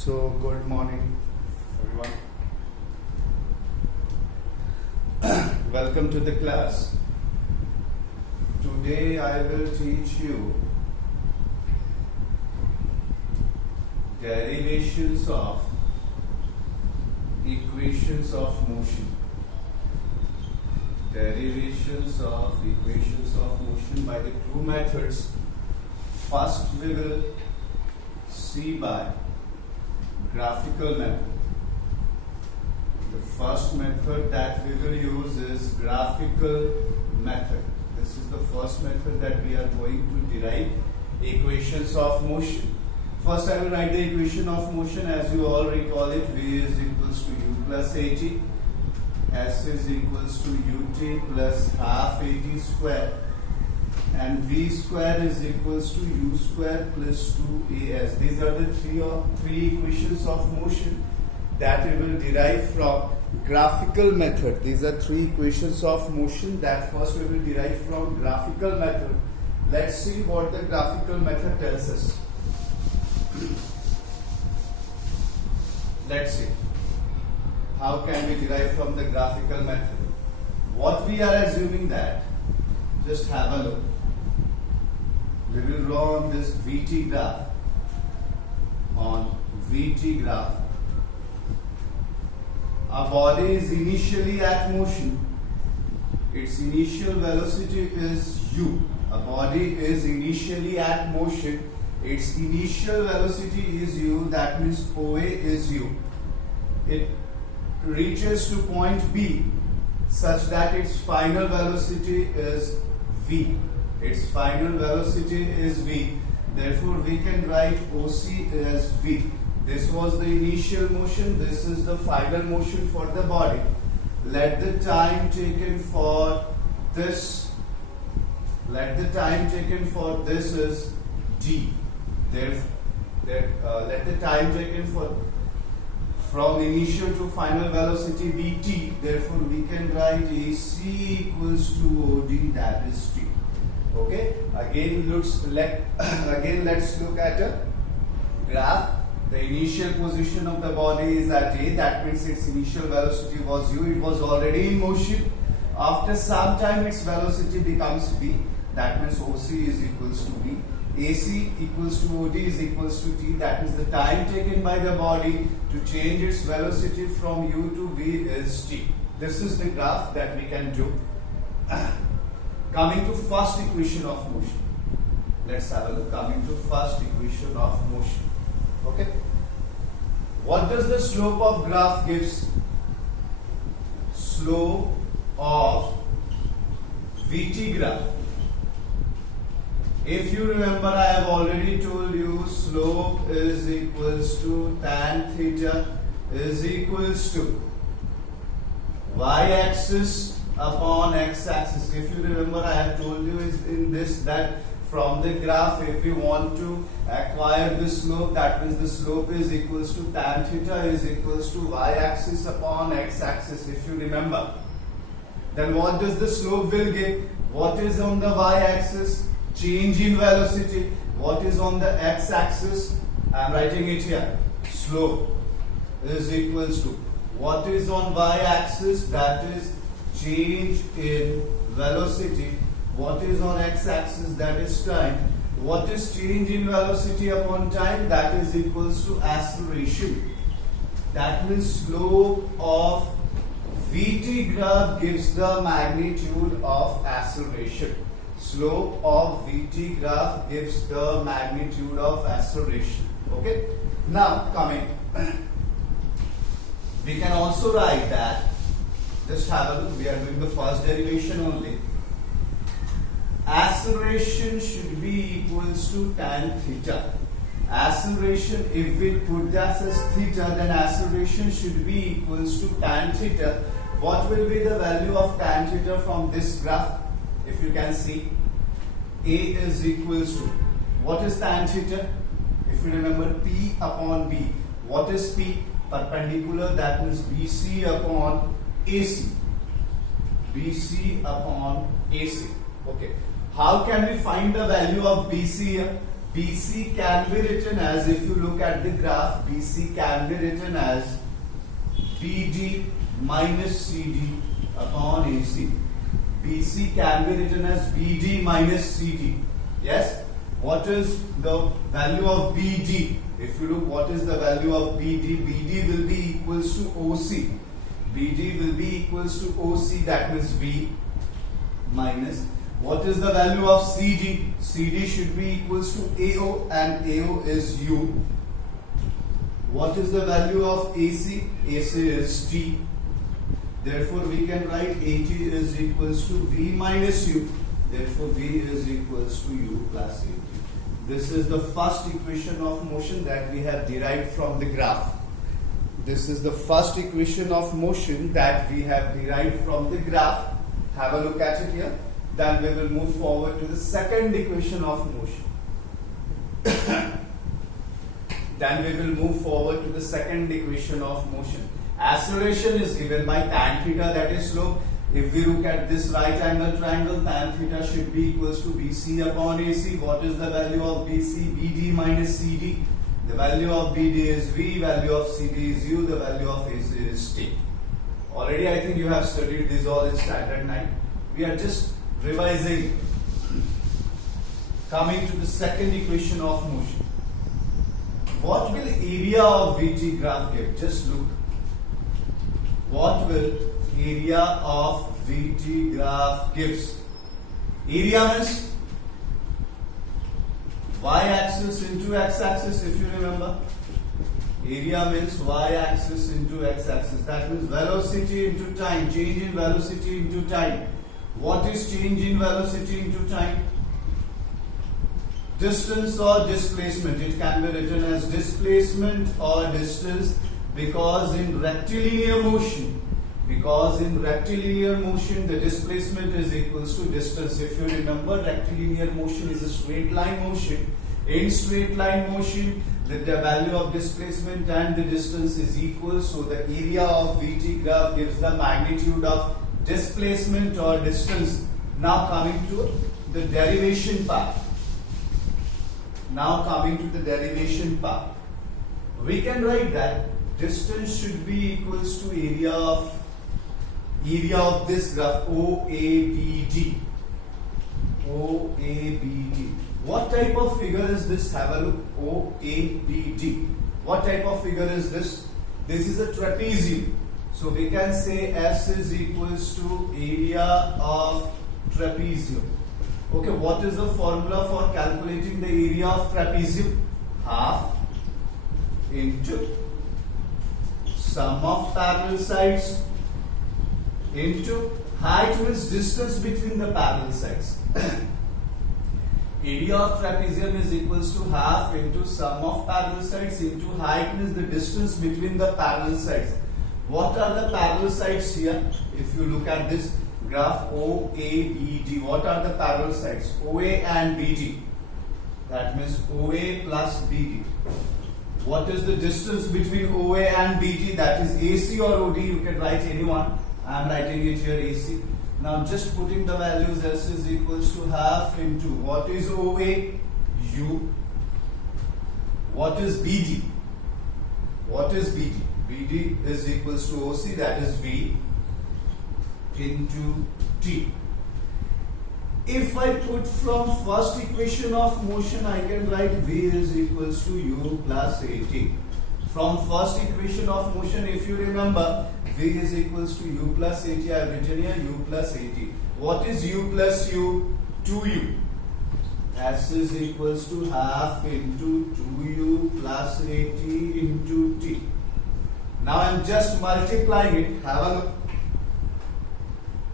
So, good morning, everyone. Welcome to the class. Today I will teach you derivations of equations of motion. Derivations of equations of motion by the two methods. First, we will see by graphical method. The first method that we will use is graphical method. This is the first method that we are going to derive equations of motion. First, I will write the equation of motion. As you all recall it, V is equals to U plus AT. S is equals to UT plus half AT square. And V square is equals to U square plus 2AS. These are the three equations of motion that we will derive from graphical method. These are three equations of motion that first we will derive from graphical method. Let's see what the graphical method tells us. Let's see. How can we derive from the graphical method? What we are assuming that, just have a look. We will draw on this VT graph. On VT graph, a body is initially at motion. Its initial velocity is U. A body is initially at motion. Its initial velocity is U. That means OA is U. It reaches to point B such that its final velocity is V. Its final velocity is V. Therefore, we can write OC as V. This was the initial motion. This is the final motion for the body. Let the time taken for this. Let the time taken for this is D. Let the time taken for from initial to final velocity be T. Therefore, we can write AC equals to OD, that is T. Okay. Again, let's look at a graph. The initial position of the body is at A. That means its initial velocity was U. It was already in motion. After some time, its velocity becomes V. That means OC is equals to V. AC equals to OD is equals to T. That means the time taken by the body to change its velocity from U to V is T. This is the graph that we can do. Coming to first equation of motion. Let's have a look. Coming to first equation of motion. Okay. What does the slope of graph gives? Slope of VT graph. If you remember, I have already told you slope is equals to tan theta is equals to y-axis upon x-axis. If you remember, I have told you is in this that from the graph, if we want to acquire the slope, that means the slope is equals to tan theta is equals to y-axis upon x-axis. If you remember, then what does the slope will give? What is on the y-axis? Change in velocity. What is on the x-axis? I am writing it here. Slope is equals to what is on y-axis, that is change in velocity. What is on x-axis, that is time. What is change in velocity upon time? That is equals to acceleration. That means slope of VT graph gives the magnitude of acceleration. Slope of VT graph gives the magnitude of acceleration. Okay. Now coming, we can also write that. Just have a look. We are doing the first derivation only. Acceleration should be equals to tan theta. Acceleration, if we put that as theta, then acceleration should be equals to tan theta. What will be the value of tan theta from this graph? If you can see, A is equals to, what is tan theta? If you remember, P upon B. What is P? Perpendicular, that means BC upon AC. BC upon AC. Okay. How can we find the value of BC here? BC can be written as, if you look at the graph, BC can be written as BD minus CD upon AC. BC can be written as BD minus CD. Yes? What is the value of BD? If you look, what is the value of BD? BD will be equals to OC. BD will be equals to OC, that means V minus. What is the value of CD? CD should be equals to AO, and AO is U. What is the value of AC? AC is T. Therefore, we can write AT is equals to V minus U. Therefore, V is equals to U plus AT. This is the first equation of motion that we have derived from the graph. This is the first equation of motion that we have derived from the graph. Have a look at it here. Then we will move forward to the second equation of motion. Then we will move forward to the second equation of motion. Acceleration is given by tan theta, that is slope. If we look at this right angle triangle, tan theta should be equals to BC upon AC. What is the value of BC? BD minus CD. The value of BD is V, value of CD is U, the value of AC is T. Already I think you have studied this all in standard 9. We are just revising. Coming to the second equation of motion. What will area of VT graph give? Just look. What will area of VT graph gives? Area means y-axis into x-axis, if you remember. Area means y-axis into x-axis. That means velocity into time, change in velocity into time. What is change in velocity into time? Distance or displacement. It can be written as displacement or distance, because in rectilinear motion, the displacement is equals to distance. If you remember, rectilinear motion is a straight line motion. In straight line motion, the value of displacement and the distance is equal. So the area of VT graph gives the magnitude of displacement or distance. Now coming to the derivation part. We can write that distance should be equals to area of this graph, OABD. What type of figure is this? Have a look. OABD. What type of figure is this? This is a trapezium. So we can say S is equals to area of trapezium. Okay, what is the formula for calculating the area of trapezium? Half into sum of parallel sides into height means distance between the parallel sides. Area of trapezium is equals to half into sum of parallel sides into height means the distance between the parallel sides. What are the parallel sides here? If you look at this graph OABD, what are the parallel sides? OA and BD. That means OA plus BD. What is the distance between OA and BD? That is AC or OD. You can write anyone. I am writing it here AC. Now just putting the values, S is equals to half into what is OA? U. What is BD? What is BD? BD is equals to OC, that is V into T. If I put from first equation of motion, I can write V is equals to U plus AT. From first equation of motion, if you remember, V is equals to U plus AT. I have written here U plus AT. What is U plus U? 2U. S is equals to half into 2U plus AT into T. Now I am just multiplying it. Have a look.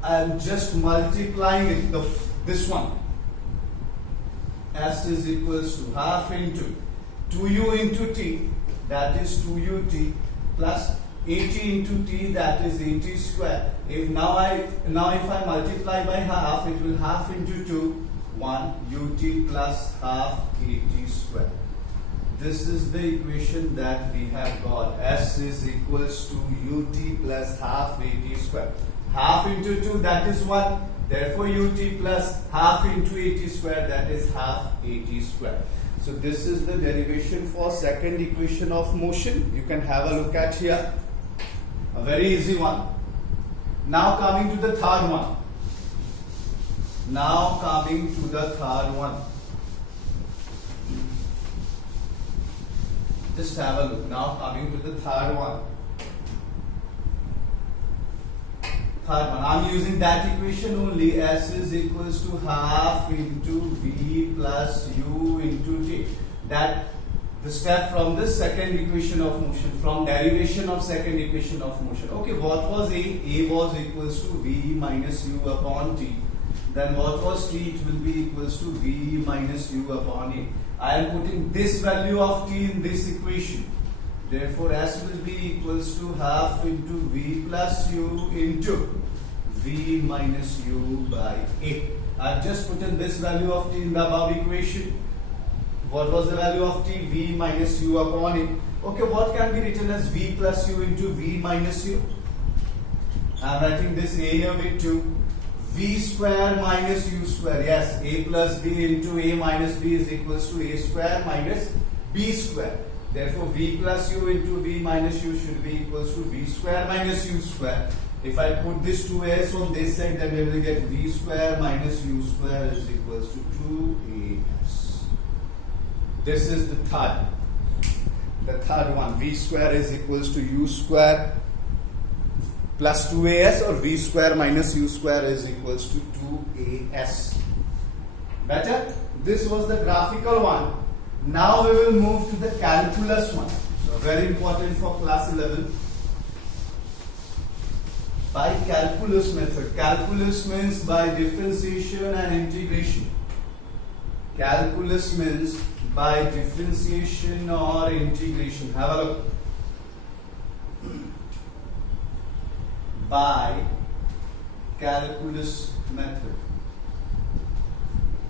I am just multiplying it. This one. S is equals to half into 2U into T. That is 2UT plus 80 into T, that is 80 square. If if I multiply by half, it will half into 2, 1 UT plus half 80 square. This is the equation that we have got. S is equals to UT plus half 80 square. Half into 2, that is 1. Therefore UT plus half into 80 square, that is half 80 square. So this is the derivation for second equation of motion. You can have a look at here. A very easy one. Now coming to the third one. Now coming to the third one. Just have a look. Now coming to the third one. Third one. I'm using that equation only. S is equals to half into V plus U into T. That the step from the second equation of motion, from derivation of second equation of motion. Okay, what was A? A was equals to V minus U upon T. Then what was T? It will be equals to V minus U upon A. I am putting this value of T in this equation. Therefore, S will be equals to half into V plus U into V minus U by A. I have just put in this value of T in the above equation. What was the value of T? V minus U upon A. Okay, what can be written as V plus U into V minus U? I am writing this A here with 2. V square minus U square. Yes, A plus B into A minus B is equals to A square minus B square. Therefore, V plus U into V minus U should be equals to V square minus U square. If I put this 2A's on this side, then we will get V square minus U square is equals to 2AS. This is the third. The third one. V square is equals to U square plus 2AS, or V square minus U square is equals to 2AS. Better? This was the graphical one. Now we will move to the calculus one. So very important for class 11. By calculus method. Calculus means by differentiation and integration. Calculus means by differentiation or integration. Have a look. By calculus method.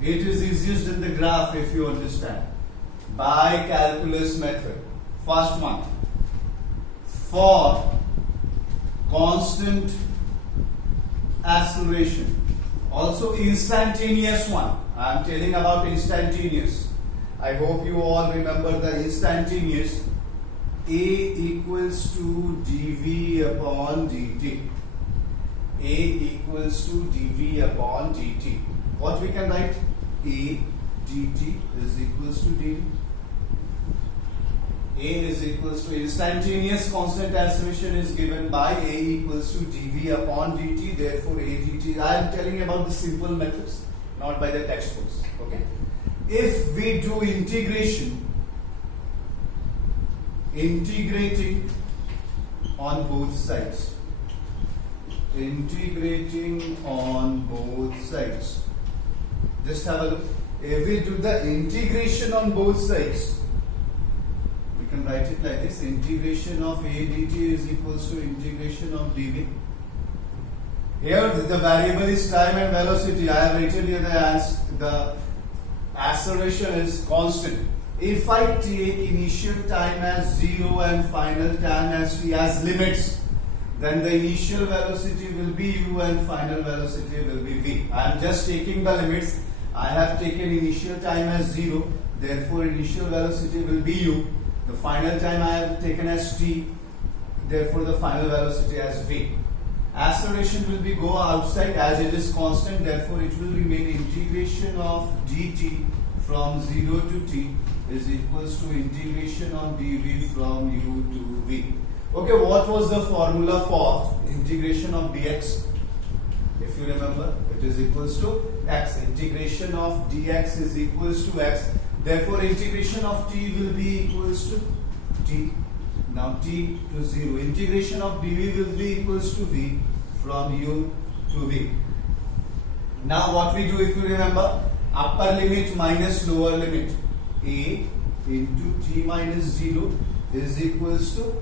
It is easiest in the graph if you understand. By calculus method. First one. For constant acceleration. Also instantaneous one. I am telling about instantaneous. I hope you all remember the instantaneous. A equals to dV upon dt. A equals to dV upon dt. What we can write? A dt is equals to dV. A is equals to instantaneous constant acceleration is given by A equals to dV upon dt. Therefore, A dt. I am telling about the simple methods, not by the textbooks. Okay. If we do integration, integrating on both sides. Integrating on both sides. Just have a look. If we do the integration on both sides, we can write it like this. Integration of A dt is equals to integration of dV. Here the variable is time and velocity. I have written here the acceleration is constant. If I take initial time as 0 and final time as t as limits, then the initial velocity will be u and final velocity will be v. I am just taking the limits. I have taken initial time as 0, therefore initial velocity will be u. The final time I have taken as t, therefore the final velocity as v. Acceleration will be go outside as it is constant, therefore it will remain integration of dt from 0 to t is equals to integration of dv from u to v. Okay, what was the formula for integration of dx? If you remember, it is equals to x. Integration of dx is equals to x. Therefore, integration of t will be equals to t. Now t to 0. Integration of dv will be equals to v from u to v. Now what we do, if you remember, upper limit minus lower limit. A into t minus 0 is equals to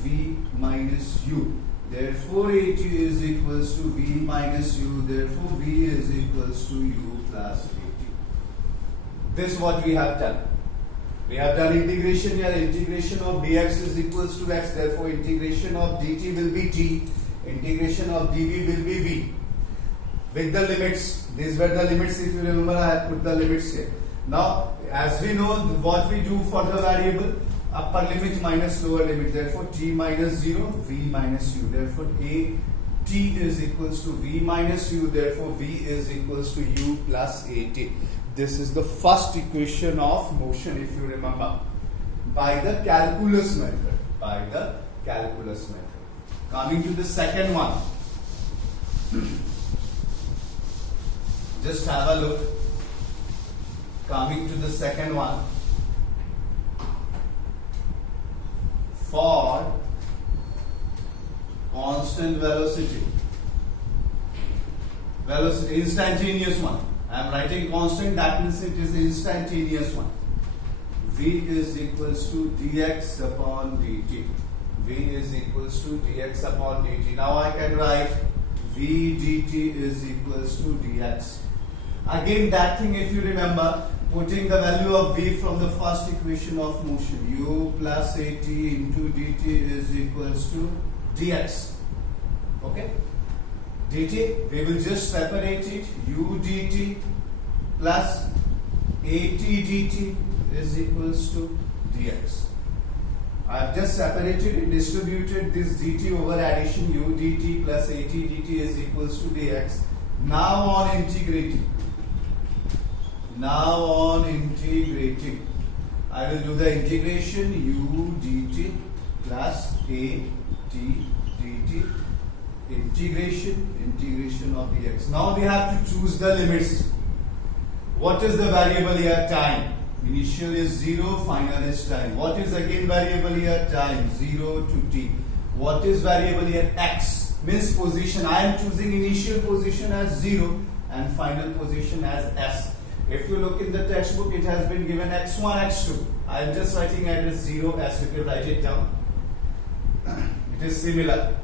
v minus u. Therefore, at is equals to v minus u. Therefore, v is equals to u plus at. This is what we have done. We have done integration here. Integration of dx is equals to x. Therefore, integration of dt will be t. Integration of dv will be v. With the limits, these were the limits. If you remember, I have put the limits here. Now, as we know what we do for the variable, upper limit minus lower limit. Therefore, t minus 0, v minus u. Therefore, a t is equals to v minus u. Therefore, v is equals to u plus at. This is the first equation of motion, if you remember, by the calculus method. By the calculus method. Coming to the second one. Just have a look. Coming to the second one. For constant velocity, instantaneous one. I am writing constant, that means it is instantaneous one. V is equals to dx upon dt. V is equals to dx upon dt. Now I can write v dt is equals to dx. Again, that thing, if you remember, putting the value of v from the first equation of motion, u plus at into dt is equals to dx. Okay? Dt, we will just separate it. U dt plus at dt is equals to dx. I have just separated and distributed this dt over addition. U dt plus at dt is equals to dx. Now on integrating. I will do the integration u dt plus a t dt integration of dx. Now we have to choose the limits. What is the variable here? Time. Initial is 0, final is time. What is again variable here? Time. 0 to t. What is variable here? X. Means position. I am choosing initial position as 0 and final position as s. If you look in the textbook, it has been given x1, x2. I am just writing it as 0 as you can write it down. It is similar.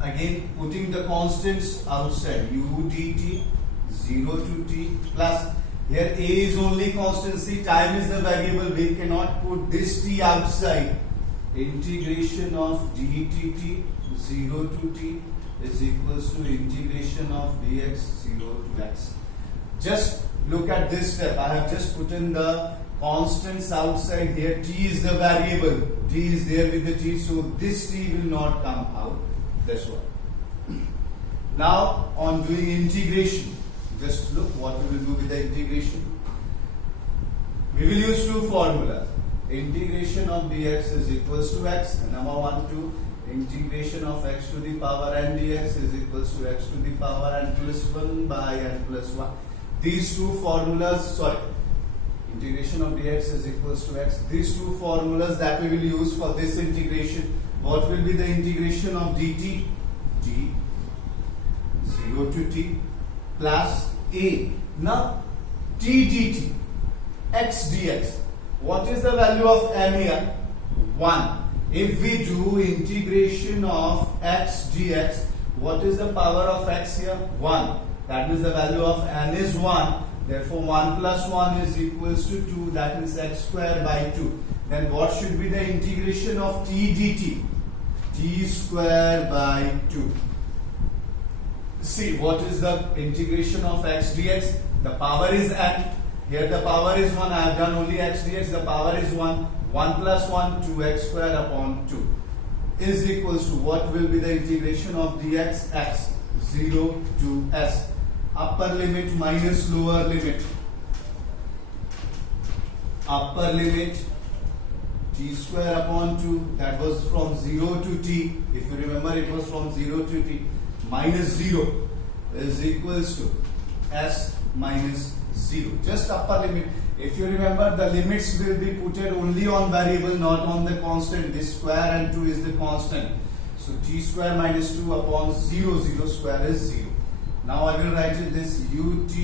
Again, putting the constants outside. U dt 0 to t plus. Here a is only constant. See, time is the variable. We cannot put this t outside. Integration of dtt 0 to t is equals to integration of dx 0 to x. Just look at this step. I have just put in the constants outside here. T is the variable. T is there with the t, so this t will not come out. That's why. Now on doing integration, just look what we will do with the integration. We will use two formulas. Integration of dx is equals to x. And number 1, 2. Integration of x to the power n dx is equals to x to the power n plus 1 by n plus 1. These two formulas, integration of dx is equals to x. These two formulas that we will use for this integration. What will be the integration of dt? T 0 to t plus a. Now t dt x dx. What is the value of n here? 1. If we do integration of x dx, what is the power of x here? 1. That means the value of n is 1. Therefore 1 plus 1 is equals to 2. That means x square by 2. Then what should be the integration of t dt? T square by 2. See, what is the integration of x dx? The power is n. Here the power is 1. I have done only x dx. The power is 1. 1 plus 1, 2x square upon 2 is equals to what will be the integration of dx? X 0 to s. Upper limit minus lower limit. Upper limit t square upon 2, that was from 0 to t. If you remember, it was from 0 to t. Minus 0 is equals to s minus 0. Just upper limit. If you remember, the limits will be put only on variable, not on the constant. This square and 2 is the constant. So t square minus 2 upon 0, 0 square is 0. Now I will write it this ut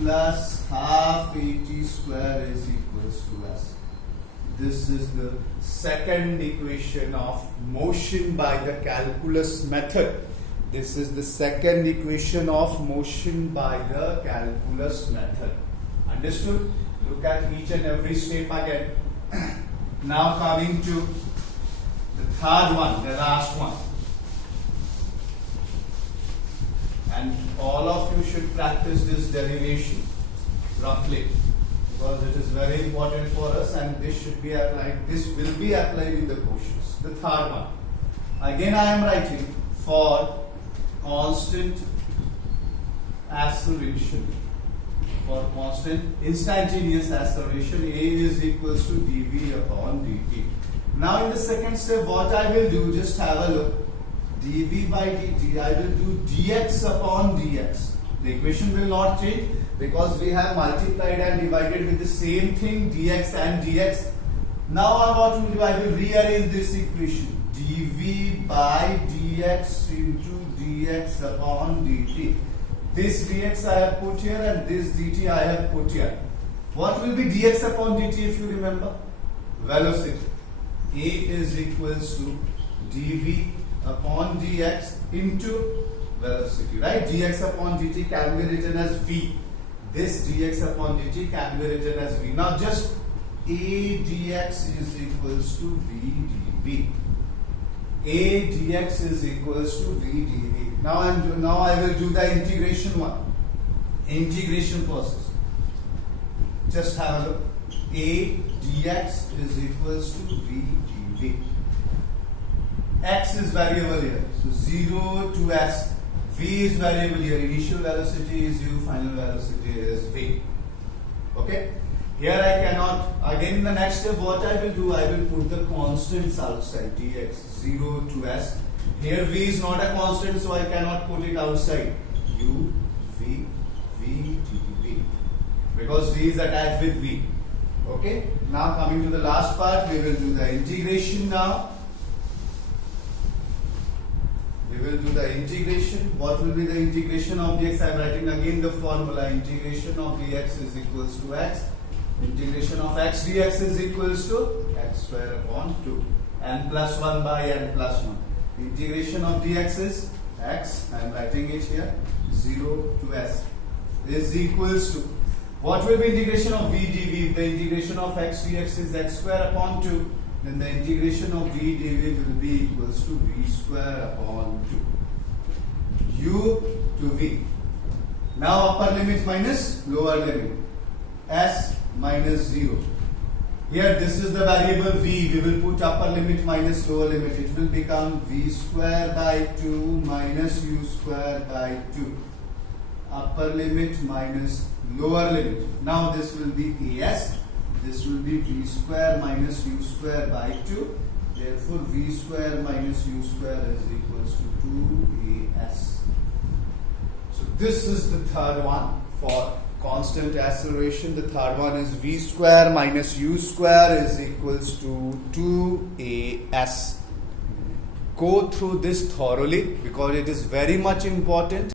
plus half at square is equals to s. This is the second equation of motion by the calculus method. This is the second equation of motion by the calculus method. Understood? Look at each and every step again. Now coming to the third one, the last one. And all of you should practice this derivation roughly. because it is very important for us and this should be applied, this will be applied in the questions. The third one, again I am writing for constant acceleration, for constant instantaneous acceleration, A is equals to dv upon dt. Now in the second step, what I will do, just have a look, dv by dt, I will do dx upon dx. The equation will not change because we have multiplied and divided with the same thing, dx and dx. Now what will do, I will rearrange this equation, dv by dx into dx upon dt. This dx I have put here and this dt I have put here. What will be dx upon dt if you remember? Velocity. A is equals to dv upon dx into velocity, right? Dx upon dt can be written as v. This dx upon dt can be written as v. Now just A dx is equals to v dv. A dx is equals to v dv. Now I will do the integration one. Integration process. Just have a look. A dx is equals to v dv. X is variable here. So 0 to s. V is variable here. Initial velocity is u, final velocity is v. Okay? Here I cannot, again in the next step what I will do, I will put the constants outside, dx, 0 to s. Here v is not a constant, so I cannot put it outside. U, v, v, dv. Because v is attached with v. Okay? Now coming to the last part, we will do the integration now. We will do the integration. What will be the integration of dx? I am writing again the formula. Integration of dx is equals to x. Integration of x dx is equals to x square upon 2. N plus 1 by n plus 1. Integration of dx is x. I am writing it here. 0 to s is equals to. What will be integration of v dv? If the integration of x dx is x square upon 2, then the integration of v dv will be equals to v square upon 2. U to v. Now upper limit minus lower limit. S minus 0. Here this is the variable v. We will put upper limit minus lower limit. It will become v square by 2 minus u square by 2. Upper limit minus lower limit. Now this will be as. This will be v square minus u square by 2. Therefore v square minus u square is equals to 2as. So this is the third one for constant acceleration. The third one is v square minus u square is equals to 2as. Go through this thoroughly because it is very much important.